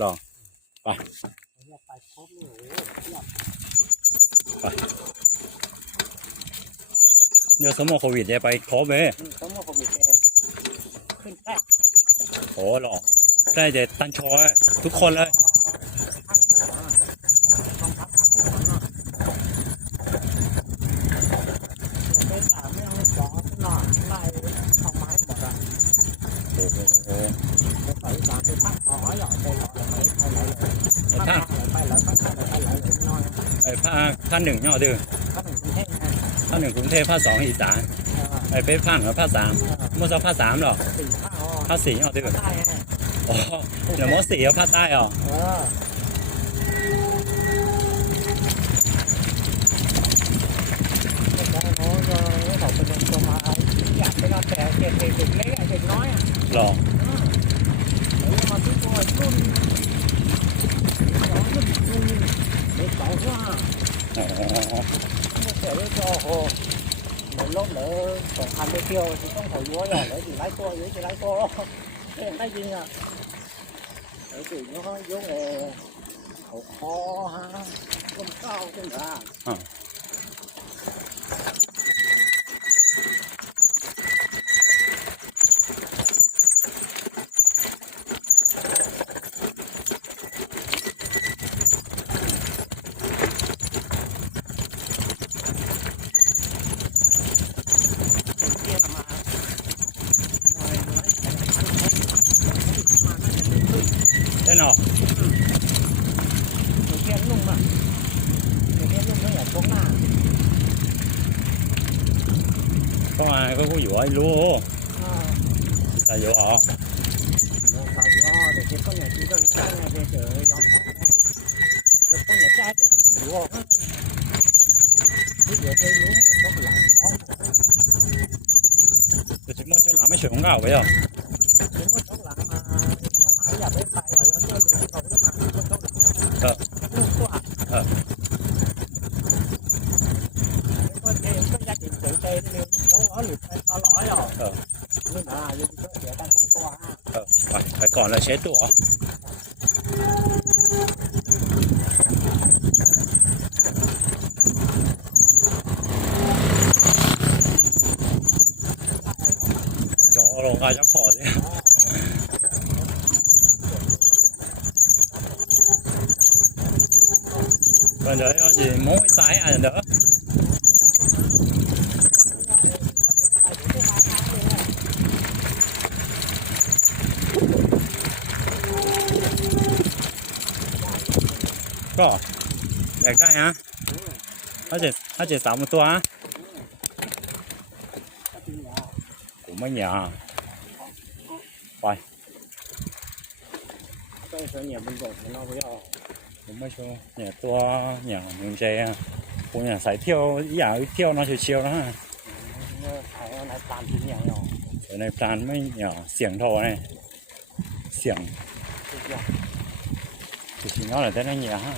หรอเนี่ยไปครบเลยโอ้โหเทียบเดี๋ยวสมองโควิดจะไปครบเลยอืมต้องมาโควิดเองขึ้นแค่โอ้หรอได้จะตั้งชอทุกคนเลยพักที่สามต้องพักพักที่สามเนาะเดินสามไม่เอาสองหน่อยไล่ทำไม้หมดอะโอ้โหไปไปสามไปพักต่อหยอดไปหยอาคภาคหนึ่งเนาะดื้อพักหนึ่งกรุงเทพไงภาคหนึ่งกรุงเทพภาคสองอีสานเออไอ้เป็นภาคเหนือภาคสามเออเมื่อสักภาคสามหรอสี่ห้าอ๋อภาคสี่เนาะดื้อได้ไงอ๋อเดี๋ยวมอสี่เอาภาคใต้เหรอเออแล้วโน้ตเขาเป็นตัวมาอยากเป็นแต่เด็กเด็กเด็กเล็กเด็กน้อยอะ หรอ แล้วมาที่ตัวรุ่นสองรุ่นรุ่นเด็กสองว่า อ๋อ ไม่เสียเลยโอ้โหเหมือนล้มเลยสองพันไปเที่ยวที่ต้องเขาย้อยอะแล้ วจีไล่ตัวอยู่จีไล่ตัวเอ้ได้จริงอะแล้วจี nó có giống là khẩu kho ha con cao con gà เที่ยวมาหน่อยหน่อยมาน่าจะเป็นขึ้น เจ้าเนาะเที่ยวนุ่มอะเที่ยวนุ่มตั้งแต่ช่วงหน้าก็มาก็ผู้อยู่ไอ้รู้อ่าแต่อยู่อ๋อเดี๋ยวเขาย่ยวเก็บต้นไหนที่ต้นใต้เนี่ยเดี๋ยวเจอยอมเขาแน่เก็บต้นไหนใต้เดี๋ยวหัวที่เดี๋ยวได้รู้ว่าต้องหลังท้องแต่ชิมอเจ้าหลาไม่เฉยของเก่าไปเหรอเดี๋ยวว่าต้องหลั ลูกตัวก็เทก็ยัดอีกเฉยๆนึงต้องเอาหลุดไปตลอดหรอนี่นะยังก็เสียการทรงตัวฮะเออไปไปก่อนเลยเช็ดตัว chỗ rồi ra chắc khỏi đấy còn đấy đỡ ờ, gì? Muốn cái tái ai à, đỡ. Có à? đẹp trai hả? Nó chỉ nó chỉ sáu một tua hả cũng mấy nhỏ rồi 这时候你也不懂，那不要。 กมันเอาไปเอา cũng mấy số nhà tua nhà mình chơi cũng nhà sải thiêu ý à thiêu nó chiều chiều đó ha เนี่ยขายเอาในตามที่เนี่ยเนาะ ở này plan mấy nhỏ xiềng thổ này xiềng ทุกอย่าง thì chỉ nó là tên anh nhỉ ha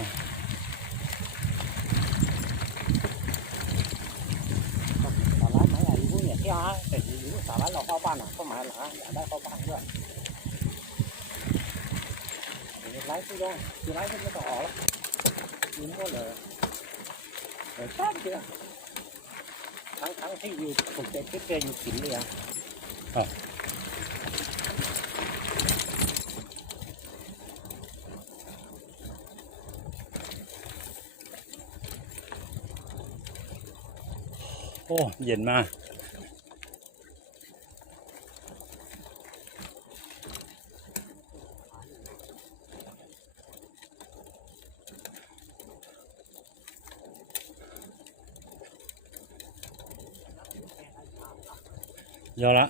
สาระหมายอะไรพวกเนี่ยที่ฮะแต่ที่อยู่สาระเราเข้าบ้านอะก็หมายหลังอยากได้เข้าบ้านด้วย ไล่ที่ยังที่ไล่ที่ไม่ต้องออกแล้วยิงหมดเลยเออชอบเชียทั้งทั้งที่อยู่ผมจะคิดเป็นอยู่ขินเลยอะโอ้ เย็นมาก เยอะละ